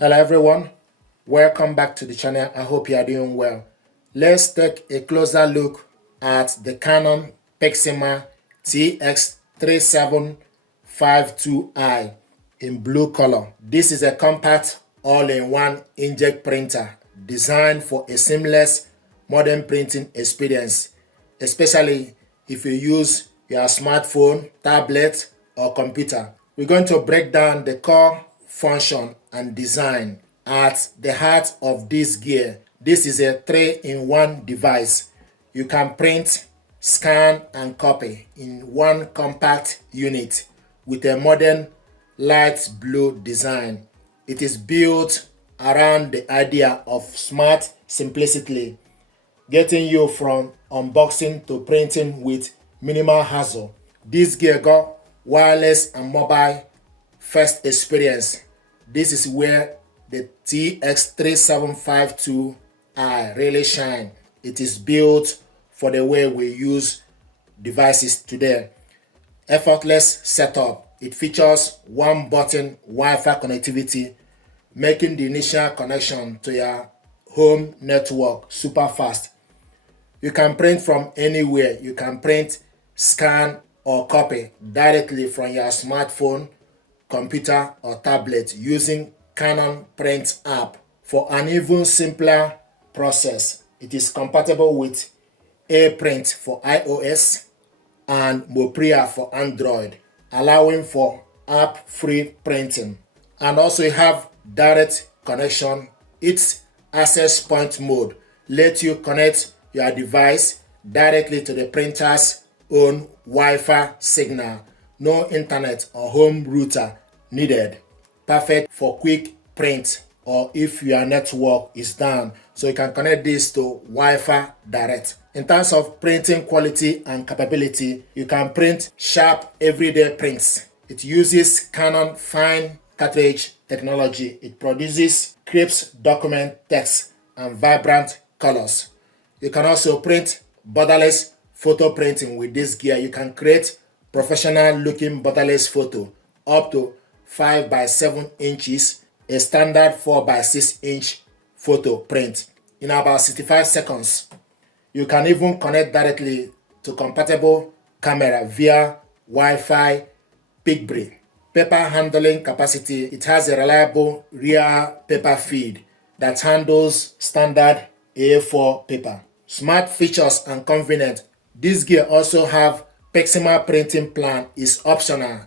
Hello everyone, welcome back to the channel. I hope you are doing well. Let's take a closer look at the Canon Pixma TS3752i in blue color. This is a compact all-in-one inkjet printer designed for a seamless modern printing experience, especially if you use your smartphone, tablet, or computer. We're going to break down the core function and design at the heart of this gear. This is a 3-in-1 device. You can print, scan, and copy in one compact unit with a modern light blue design. It is built around the idea of smart simplicity, getting you from unboxing to printing with minimal hassle. This gear got wireless and mobile first experience. This is where the TX3752i really shine. It is built for the way we use devices today. Effortless setup. It features one-button Wi-Fi connectivity, making the initial connection to your home network super fast. You can print from anywhere. You can print, scan, or copy directly from your smartphone, computer, or tablet using Canon Print app. For an even simpler process, it is compatible with AirPrint for iOS and Mopria for Android, allowing for app-free printing. And also you have direct connection. Its access point mode lets you connect your device directly to the printer's own Wi-Fi signal. No internet or home router needed. Perfect for quick print or if your network is down. So you can connect this to Wi-Fi direct. In terms of printing quality and capability, you can print sharp everyday prints. It uses Canon fine cartridge technology. It produces crisp document text and vibrant colors. You can also print borderless photo printing with this gear. You can create professional looking borderless photo up to 5 by 7 inches, a standard 4 by 6 inch photo print in about 65 seconds. You can even connect directly to compatible camera via Wi-Fi Pickbray. Paper handling capacity. It has a reliable rear paper feed that handles standard A4 paper. Smart features and convenient. This gear also have Pixma printing plan is optional.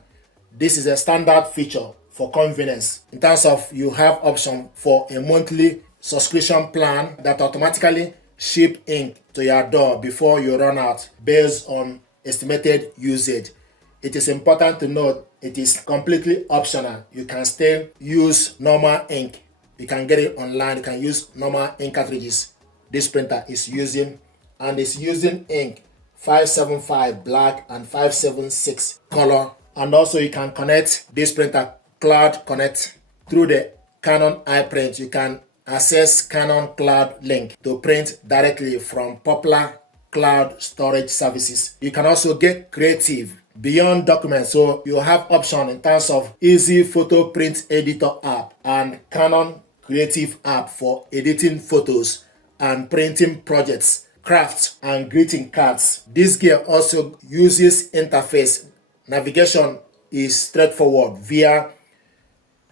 This is a standard feature for convenience. In terms of you have option for a monthly subscription plan that automatically ship ink to your door before you run out based on estimated usage. It is important to note it is completely optional. You can still use normal ink. You can get it online. You can use normal ink cartridges. This printer is using, and it's using ink 575 black and 576 color. And also you can connect this printer Cloud Connect through the Canon iPrint. You can access Canon Cloud Link to print directly from popular cloud storage services. You can also get creative beyond documents. So you have option in terms of easy photo print editor app and Canon Creative app for editing photos and printing projects, crafts, and greeting cards. This gear also uses interface. Navigation is straightforward via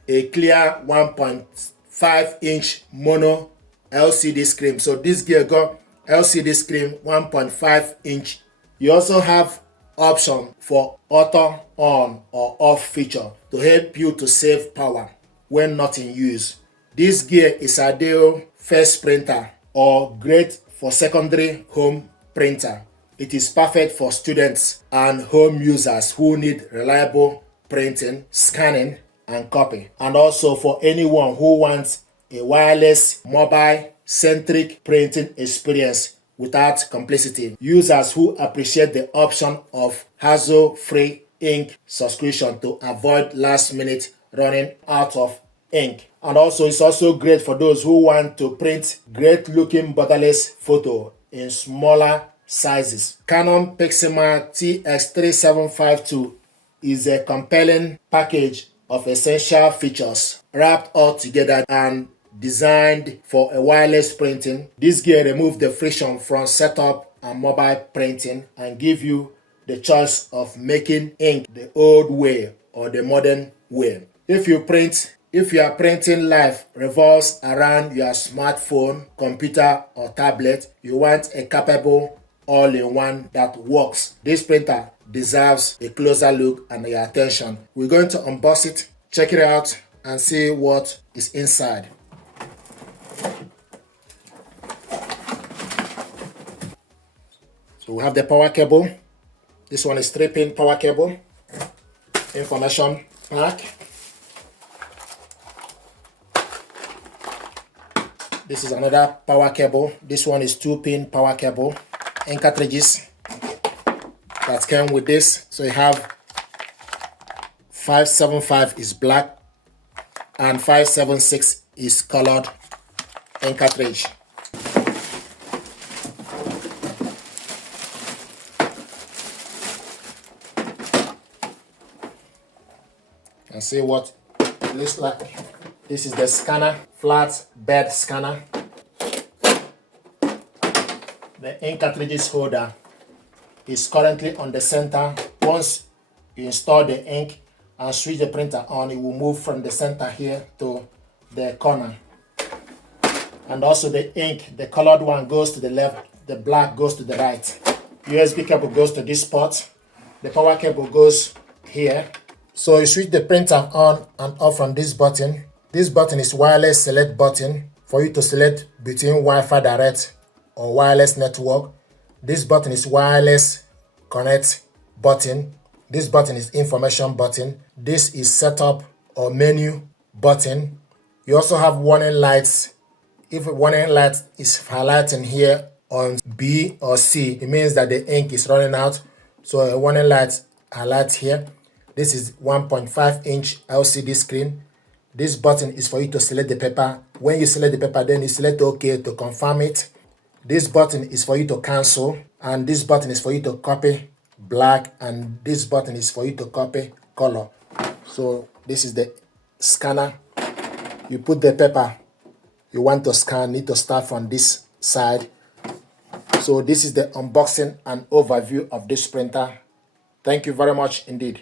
a clear 1.5-inch mono LCD screen. So this gear got LCD screen 1.5-inch. You also have option for auto on or off feature to help you to save power when not in use. This gear is ideal first printer or great for secondary home printer. It is perfect for students and home users who need reliable printing, scanning, and copy. And also for anyone who wants a wireless, mobile-centric printing experience without complexity. Users who appreciate the option of hassle-free ink subscription to avoid last-minute running out of ink. And also it's also great for those who want to print great-looking borderless photo in smaller sizes. Canon Pixma TX3752 is a compelling package of essential features wrapped all together and designed for a wireless printing. This gear removes the friction from setup and mobile printing and give you the choice of making ink the old way or the modern way. If you are printing live revolves around your smartphone, computer, or tablet, you want a capable all-in-one that works. This printer deserves a closer look and your attention. We're going to unbox it, check it out, and see what is inside. So we have the power cable. This one is 3-pin power cable. Information pack. This is another power cable. This one is 2-pin power cable. Ink cartridges that came with this. So you have 575 is black and 576 is colored ink cartridge. And see what it looks like. This is the scanner, flat bed scanner. The ink cartridges holder is currently on the center. Once you install the ink and switch the printer on, it will move from the center here to the corner. And also the ink, the colored one goes to the left, the black goes to the right. USB cable goes to this port. The power cable goes here. So you switch the printer on and off from this button. This button is wireless select button for you to select between Wi-Fi direct or wireless network. This button is wireless connect button. This button is information button. This is setup or menu button. You also have warning lights. If a warning light is highlighting here on B or C, it means that the ink is running out. So a warning light highlights here. This is 1.5-inch LCD screen. This button is for you to select the paper. When you select the paper, then you select OK to confirm it. This button is for you to cancel, and this button is for you to copy black, and this button is for you to copy color. So this is the scanner. You put the paper you want to scan, need to start from this side. So this is the unboxing and overview of this printer. Thank you very much indeed.